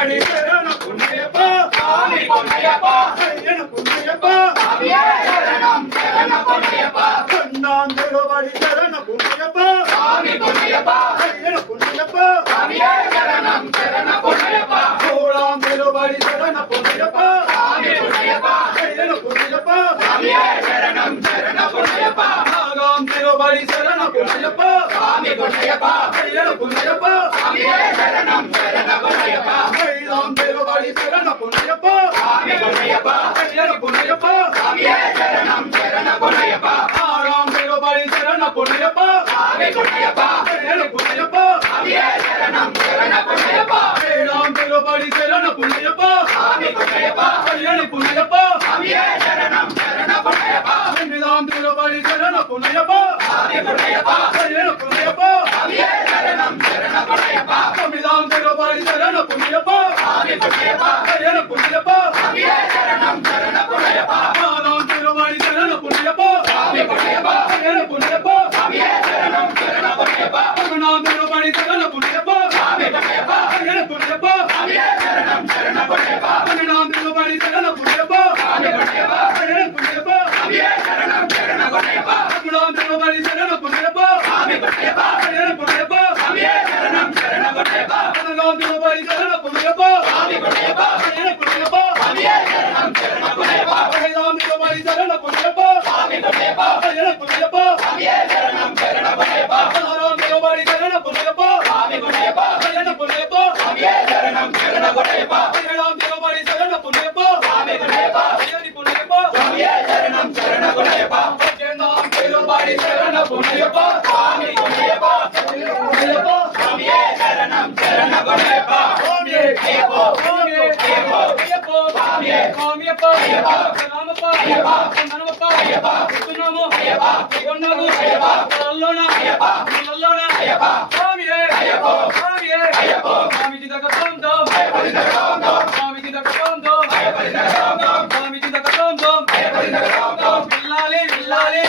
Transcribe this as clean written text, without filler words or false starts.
திருவடி சரண பொன்னையப்பா சாமி பொன்னையப்பா சரண பொன்னையப்பா சாமியே சரணம் சரண பொன்னையப்பா கண்ணான் திருவடி சரண பொன்னையப்பா சாமி பொன்னையப்பா சரண பொன்னையப்பா சாமியே சரணம் சரண பொன்னையப்பா கோளாம் திருவடி சரண பொன்னையப்பா சாமி பொன்னையப்பா சரண பொன்னையப்பா சாமியே சரணம் சரண பொன்னையப்பா நாகாம் திருவடி சரண பொன்னையப்பா சாமி பொன்னையப்பா சரண பொன்னையப்பா சாமியே சரணம் சரண பொன்னையப்பா கைலாம் திருவடி சரண பொன்னையப்பா சாமி பொன்னையப்பா சரண பொன்னையப்பா சாமியே சரணம் சரண பொன்னையப்பா ஆறாம் திருவடி சரண பொன்னையப்பா சாமி பொன்னையப்பா சரண பொன்னையப்பா சாமியே சரணம் சரண பொன்னையப்பா ஏழாம் திருவடி சரண பொன்னையப்பா சாமி பொன்னையப்பா சரண பொன்னையப்பா சாமியே சரணம் சரண பொன்னையப்பா எண்ணிலாம் திருவடி சரண பொன்னையப்பா சாமி பொன்னையப்பா சரண பொன்னையப்பா சாமியே சரணம் சரண பொன்னையப்பா தமிழாம் திருவடி சரண பொன்னையப்பா சாமி பொன்னையப்பா சரண பொன்னையப்பா சாமியே சரணம் சரண பொன்னையப்பா நாலாம் திருவடி சரண பொன்னையப்பா சாமி பொன்னையப்பா சரண பொன்னையப்பா சாமியே சரணம் சரண பொன்னையப்பா பதினாம் திருவடி சரண பொன்னையப்பா சாமி பொன்னையப்பா சரண பொன்னையப்பா சாமியே சரணம் சரண பொன்னையப்பா பன்னிரண்டாம் திருவடி சரண பொன்னையப்பா சாமி பொன்னையப்பா சரண பொன்னையப்பா சாமியே சரணம் சரண பொன்னையப்பா பதிமூணாம் திருவடி சரண பொன்னையப்பா சாமி பொன்னையப்பா சரண பொன்னையப்பா சாமியே சரணம் சரண பொன்னையப்பா பதினான்காம் திருவடி சரண பொன்னையப்பா சாமி பொன்னையப்பா சரண பொன்னையப்பா சாமியே சரணம் சரண பொன்னையப்பா பதினைந்தாம் திருவடி சரண பொன்னையப்பா சாமி பொன்னையப்பா சரண பொன்னையப்பா சாமியே சரணம் சரண பொன்னையப்பா பதினாறாம் திருவடி சரண பொன்னையப்பா சாமி பொன்னையப்பா சரண பொன்னையப்பா சாமியே சரணம் சரண பொன்னையப்பா பதினேழாம் திருவடி சரண பொன்னையப்பா சாமி பொன்னையப்பா சரண பொன்னையப்பா சாமியே சரணம் சரண பொன்னையப்பா பதினேழாம் திருவடி சரண பொன்னையப்பா சாமி பொன்னையப்பா சரண பொன்னையப்பா சாமியே சரணம் சரண பொன்னையப்பா சாமியே ஐயப்போ சாமியே ஐயப்போ ஐயப்போ சாமியே சாமியப்பா ஐயப்பா நாமப்பா ஐயப்பா நாமப்பா ஐயப்பா சுனாமோ ஐயப்பா கொண்டாகு ஐயப்பா அல்லோனா ஐயப்பா அல்லோனா ஐயப்பா சாமியே ஐயப்போ சாமியே ஐயப்போ சாமி ஜிதகதந்தோ ஐயப்பா ஜிதகதந்தோ சாமி ஜிதகதந்தோ ஐயப்பா ஜிதகதந்தோ சாமி ஜிதகதந்தோ ஐயப்பா ஜிதகதந்தோ வில்லாலே வில்லாலே